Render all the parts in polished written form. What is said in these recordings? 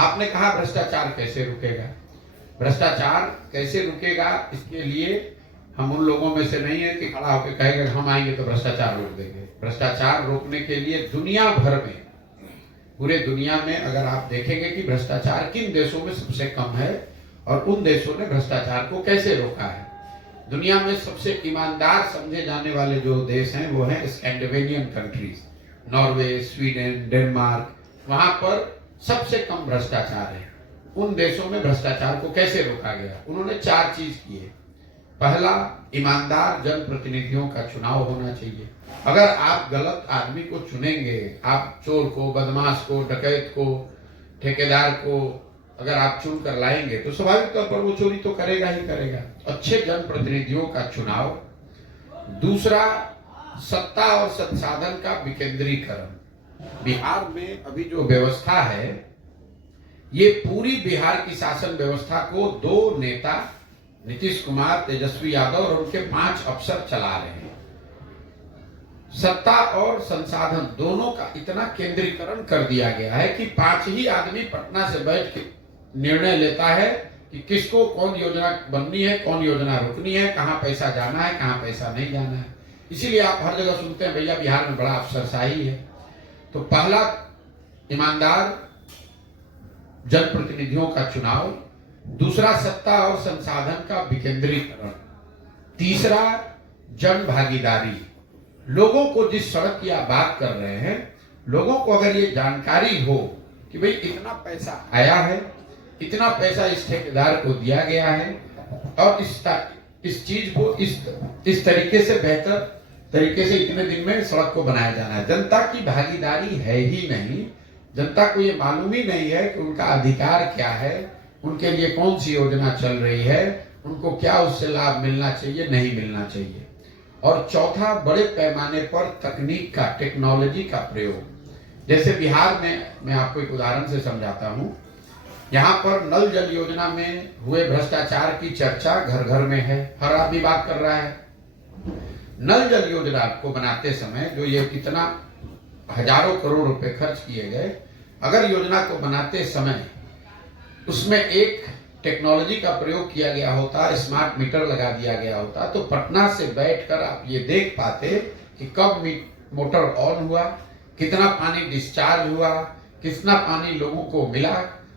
आपने कहा भ्रष्टाचार कैसे रुकेगा? भ्रष्टाचार कैसे रुकेगा, इसके लिए हम उन लोगों में से नहीं है कि खड़ा होकर कहेगा हम आएंगे तो भ्रष्टाचार रोक देंगे। भ्रष्टाचार रोकने के लिए दुनिया भर में, पूरे दुनिया में अगर आप देखेंगे कि भ्रष्टाचार किन देशों में सबसे कम है और उन देशों ने भ्रष्टाचार को कैसे रोका है। दुनिया में सबसे ईमानदार समझे जाने वाले जो देश हैं वो हैं Scandinavian countries, Norway, Sweden, Denmark. वहां पर सबसे कम भ्रष्टाचार है। उन देशों में भ्रष्टाचार को कैसे रोका गया? उन्होंने 4 चीज किए। पहला, ईमानदार जनप्रतिनिधियों का चुनाव होना चाहिए। अगर आप गलत आदमी को चुनेंगे, आप चोर को, बदमाश को, डकैत को, ठेकेदार को अगर आप चुन कर लाएंगे तो स्वाभाविक तौर पर वो चोरी तो करेगा ही करेगा। अच्छे जनप्रतिनिधियों का चुनाव। दूसरा, सत्ता और संसाधन का विकेंद्रीकरण। बिहार में अभी जो व्यवस्था है, ये पूरी बिहार की शासन व्यवस्था को 2 नेता, नीतीश कुमार, तेजस्वी यादव और उनके 5 अफसर चला रहे हैं। सत्ता और संसाधन दोनों का इतना केंद्रीकरण कर दिया गया है कि 5 ही आदमी पटना से बैठ के निर्णय लेता है कि किसको कौन योजना बननी है, कौन योजना रुकनी है, कहां पैसा जाना है, कहां पैसा नहीं जाना है। इसीलिए आप हर जगह सुनते हैं भैया बिहार में बड़ा अफसरशाही है। तो पहला, ईमानदार जनप्रतिनिधियों का चुनाव। दूसरा, सत्ता और संसाधन का विकेंद्रीकरण। तीसरा, जन भागीदारी। लोगों को जिस सड़क की आप बात कर रहे हैं, लोगों को अगर ये जानकारी हो कि भाई इतना पैसा आया है, इतना पैसा इस ठेकेदार को दिया गया है और इस चीज को इस तरीके से, बेहतर तरीके से इतने दिन में सड़क को बनाया जाना है। जनता की भागीदारी है ही नहीं। जनता को ये मालूम ही नहीं है कि उनका अधिकार क्या है, उनके लिए कौन सी योजना चल रही है, उनको क्या उससे लाभ मिलना चाहिए, नहीं मिलना चाहिए। और चौथा, बड़े पैमाने पर तकनीक का, टेक्नोलॉजी का प्रयोग। जैसे बिहार में मैं आपको एक उदाहरण से समझाता हूं। यहाँ पर नल जल योजना में हुए भ्रष्टाचार की चर्चा घर घर में है, हर आदमी बात कर रहा है। नल जल योजना को बनाते समय जो ये कितना हजारों करोड़ रुपए खर्च किए गए, अगर योजना को बनाते समय उसमें एक टेक्नोलॉजी का प्रयोग किया गया होता, स्मार्ट मीटर लगा दिया गया होता, तो पटना से बैठकर आप ये देख पाते कि कब मोटर ऑन हुआ, कितना पानी डिस्चार्ज हुआ, कितना पानी लोगों को मिला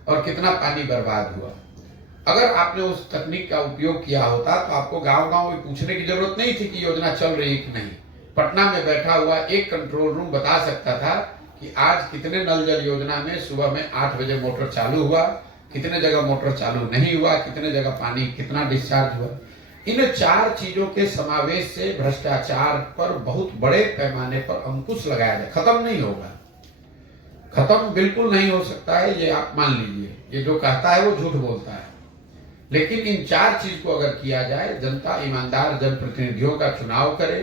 और कितना पानी बर्बाद हुआ। अगर आपने उस तकनीक का उपयोग किया होता तो आपको गांव-गांव में पूछने की जरूरत नहीं थी कि योजना चल रही है कि नहीं। पटना में बैठा हुआ एक कंट्रोल रूम बता सकता था कि आज कितने नल जल योजना में सुबह में 8 बजे मोटर चालू हुआ, कितने जगह मोटर चालू नहीं हुआ, कितने जगह पानी कितना डिस्चार्ज हुआ। इन 4 चीजों के समावेश से भ्रष्टाचार पर बहुत बड़े पैमाने पर अंकुश लगाया जाए। खत्म नहीं होगा, खत्म बिल्कुल नहीं हो सकता है, ये आप मान लीजिए। ये जो कहता है वो झूठ बोलता है। लेकिन इन 4 चीज को अगर किया जाए, जनता ईमानदार जनप्रतिनिधियों का चुनाव करे,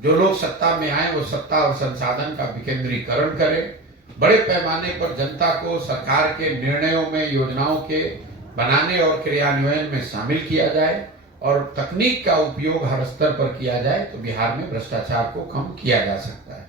जो लोग सत्ता में आए वो सत्ता और संसाधन का विकेंद्रीकरण करे, बड़े पैमाने पर जनता को सरकार के निर्णयों में, योजनाओं के बनाने और क्रियान्वयन में शामिल किया जाए और तकनीक का उपयोग हर स्तर पर किया जाए, तो बिहार में भ्रष्टाचार को कम किया जा सकता है।